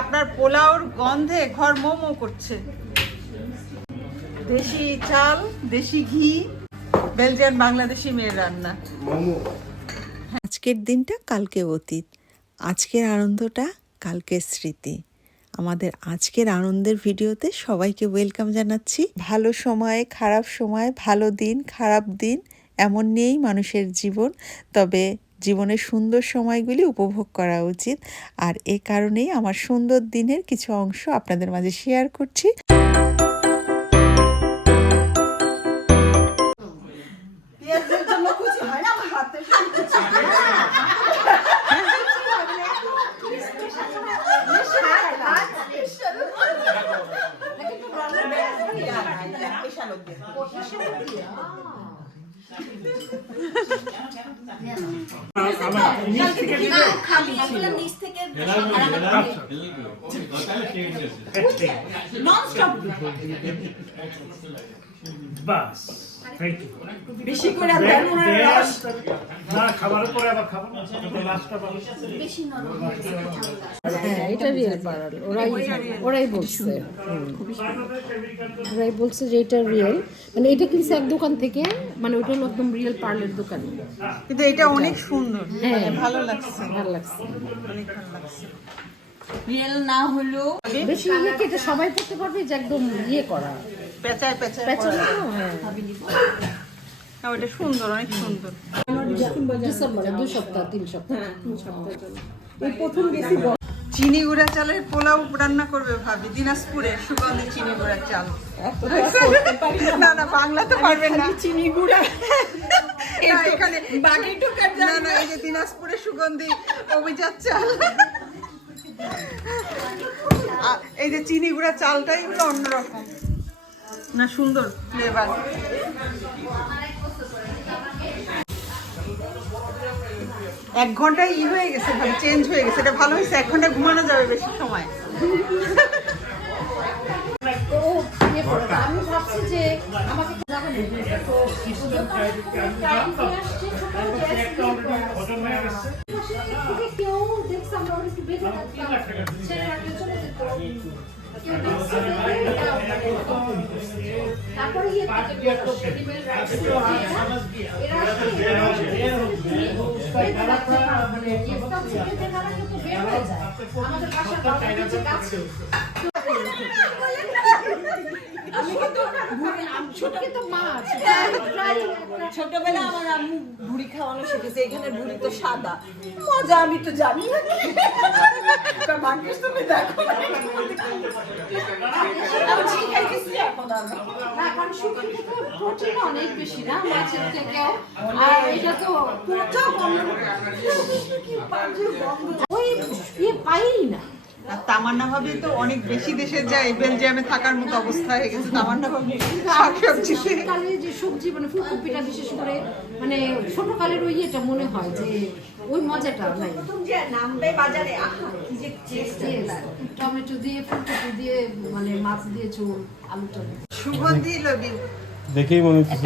আপনার পোলাওর গন্ধে ঘর মোমো করছে। দেশি চাল দেশি ঘি বেলজিয়ান বাংলাদেশি মেয়ের রান্না। আজকের দিনটা কালকে অতীত আজকের আনন্দটা কালকের স্মৃতি। আমাদের আজকের আনন্দের ভিডিওতে সবাইকে ওয়েলকাম জানাচ্ছি। ভালো সময়ে খারাপ সময় ভালো দিন খারাপ দিন এমন নিয়েই মানুষের জীবন। তবে জীবনের সুন্দর সময়গুলি উপভোগ করা উচিত। আর এ কারণেই আমার সুন্দর দিনের কিছু অংশ আপনাদের মাঝে শেয়ার করছি। পেঁয়াজের বাস বেশি করে দেন রস না খাবারের পরে আবার খাব না লাস্টটা পাবো। হ্যাঁ এটা রিয়েল পার্ল ওরাই ওরাই বলছে। ওরাই বলছে যে এটা রিয়েল মানে এটা কিনছে এক দোকান থেকে মানে ওটা হলো একদম রিয়েল পার্লের দোকান। কিন্তু এটা অনেক সুন্দর। হ্যাঁ। মানে ভালো লাগছে। ভালো লাগছে। অনেক ভালো লাগছে। রিয়েল না হলেও বেশি ইয়ে কি এটা সবাই পড়তে পারবে যে একদম ইয়ে করা। পেঁচায় পেঁচায়। তো হ্যাঁ। হ্যাঁ, ওটা সুন্দর অনেক সুন্দর। ডিসেম্বরে দুই সপ্তাহ তিন সপ্তাহ। চিনি গুঁড়া চালের পোলাও রান্না করবে ভাবি দিনাজপুরে সুগন্ধি চিনি গুঁড়া চাল। না। না বাংলা তো পারবেন না। চিনি গুঁড়া। এখানে বাকি না না এই যে দিনাজপুরে সুগন্ধি অভিজাত চাল। এই যে চিনি গুঁড়া চালটাই হলো অন্যরকম। না সুন্দর ফ্লেভার এক ঘন্টায় ই হয়ে গেছে ভাই চেঞ্জ হয়ে গেছে। এটা ভালো হয়েছে এক ঘণ্টা ঘুমানো যাবে বেশি সময়। আমি ভাবছি যে আমাকে যাবে না। তো ওদের টাইম হয়ে আসছে ছোট যে escape করা। ওজন হয়ে গেছে থেকে কেউ দেখছে আমরা ওর একটু বেঁধে রাখতাম ছেড়ে রাখলে চলে যেত কেউ দেখছে বেঁধে এটা মানে তারপরে ইয়ে থেকে বলতো রেডিমেড রাইস এরা আসলে বেঁধে রাখতে পারে মানে ইয়েটা হচ্ছে বেঁধে না রাখলে তো বের হয়ে যায় আমাদের বাসার কাছে কাছে আমি কিন্তু ছোট কিন্তু মাছ ছোটবেলা আমার আম্মু ভুড়ি খাওয়ানো শিখেছে এখানে ভুড়ি তো সাদা মজা আমি তো জানি না ভাগ্যিস তুমি দেখো। আমি আমি। অনেক বেশি না মাছের থেকেও আর এটা তো গন্ধ। ওই পাই না আর তামান্না ভাবি তো অনেক বেশি দেশে যায় বেলজিয়ামে থাকার মতো অবস্থা হয়ে গেছে তামান্না ভাবি। শীতকালে যে সবজি মানে ফুলকপিটা বিশেষ করে মানে ছোটকালের ওই ইয়েটা মনে হয় যে ওই মজাটা নাই। প্রথম যে নামবে বাজারে টমেটো দিয়ে ফুলকপি দিয়ে মানে মাছ দিয়ে ঝোল আলু টমেটো। সুগন্ধি লবি দেখেই মনে হচ্ছে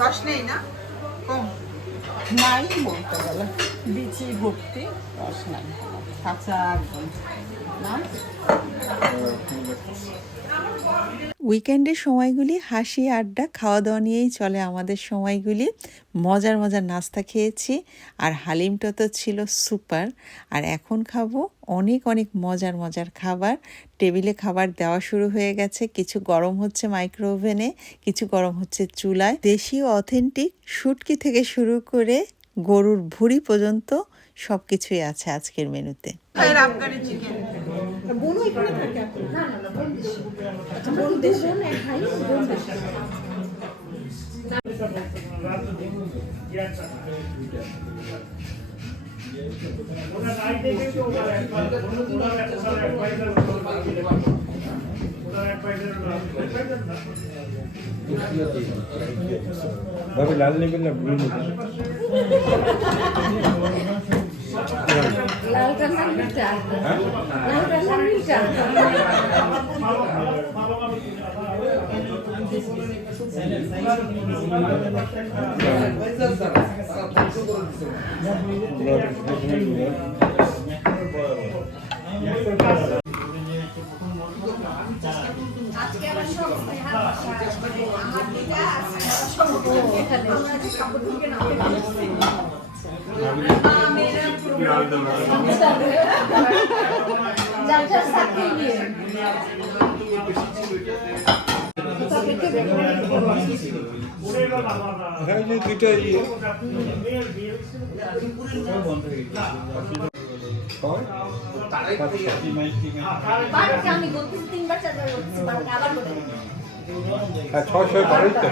রস নেই না? কম। নাই বলতে গেলে। বিচি ভর্তি রস নাই। কাঁচা একদম। না উইকেন্ডের সময়গুলি হাসি, আড্ডা খাওয়া দাওয়া নিয়েই চলে আমাদের সময়গুলি। মজার মজার নাস্তা খেয়েছি আর হালিমটা তো ছিল সুপার। আর এখন খাব অনেক অনেক মজার মজার খাবার। টেবিলে খাবার দেওয়া শুরু হয়ে গেছে। কিছু গরম হচ্ছে মাইক্রো ওভেনে কিছু গরম হচ্ছে চুলায়। দেশীয় অথেন্টিক শুটকি থেকে শুরু করে গরুর ভুড়ি পর্যন্ত সব কিছুই আছে আজকের মেনুতে। এর আফগানি চিকেন। না না না আজকে আমার সব আমার দিদা সব এখানে আমরা যে কাপড় ঢুকে না আমি তিনবার চারবার আবার হ্যাঁ ছয় ছয় বারোই তো।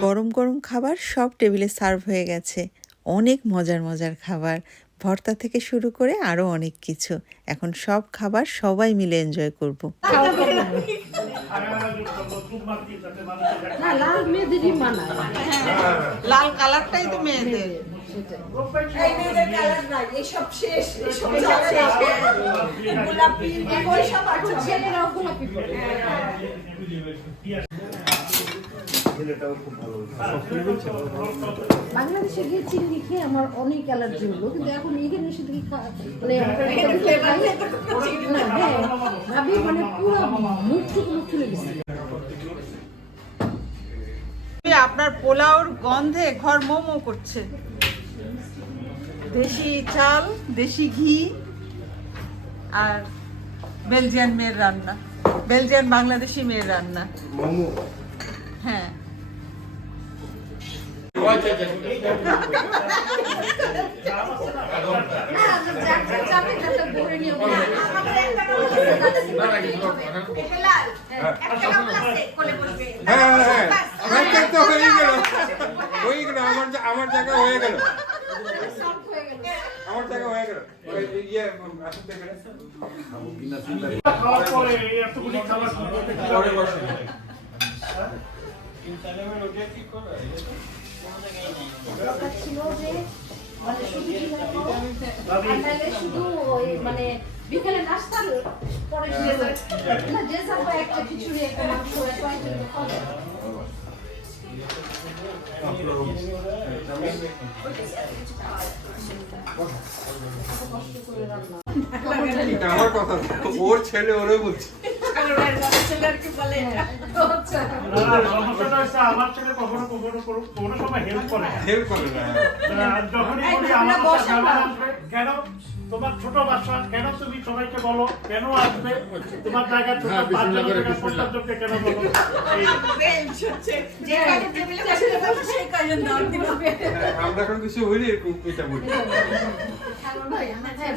গরম গরম খাবার সব টেবিলে সার্ভ হয়ে গেছে। অনেক মজার মজার খাবার। ভর্তা থেকে শুরু করে আরও অনেক কিছু। এখন সব খাবার সবাই মিলে এনজয় করব। না লাল মেয়েদেরই মানায় লাল কালারটাই তো মেয়েদের এই মেয়েদের এসব শেষ শেষ। গোলাপি গোলাপি বাংলাদেশে গিয়ে চিংড়ি খেয়ে আমার অনেক অ্যালার্জি হলো কিন্তু এখন এখানে এসে দেখি মানে হ্যাঁ ভাবি মানে পুরো মুখটুকু খুলে গেছে। আপনার পোলাওর গন্ধে ঘর মোমো করছে। দেশি চাল দেশি ঘি আর বেলজিয়ান মেয়ের রান্না। বেলজিয়ান বাংলাদেশি মেয়ের রান্না। হ্যাঁ। আমরা জায়গা হয়ে গেল আমার জায়গা হয়ে গেল পরে বসে দরকার ছিল যে মানে শুধু কি জানো? শুধু ওই মানে বিকেলে নাস্তার পরে না যে যাব একটা খিচুড়ি একটা মাংস একটা item তো খাওয়া যায়। এটা আমার কথা ওর ছেলে ওরে বলছে কোনো- তোমরা ছোট বাসা কেন তুমি সবাইকে বলো? কেন আসবে? তোমার ছোট কেন বলো? হ্যাঁ, আমরা এখন কিছু হইলে এরকম এটা বলি। হ্যাঁ।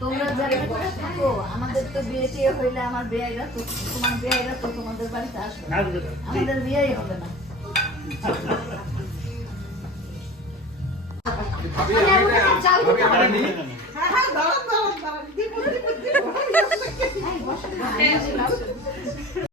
তোমরা যারা থাকো আমাদের তো বিয়ে টিয়ে হইলে আমার বিয়েরা তো তোমার বিয়েরা তো তোমাদের বাড়িতে আসবে। আমাদের বিয়েই হবে না। হ্যাঁ হ্যাঁ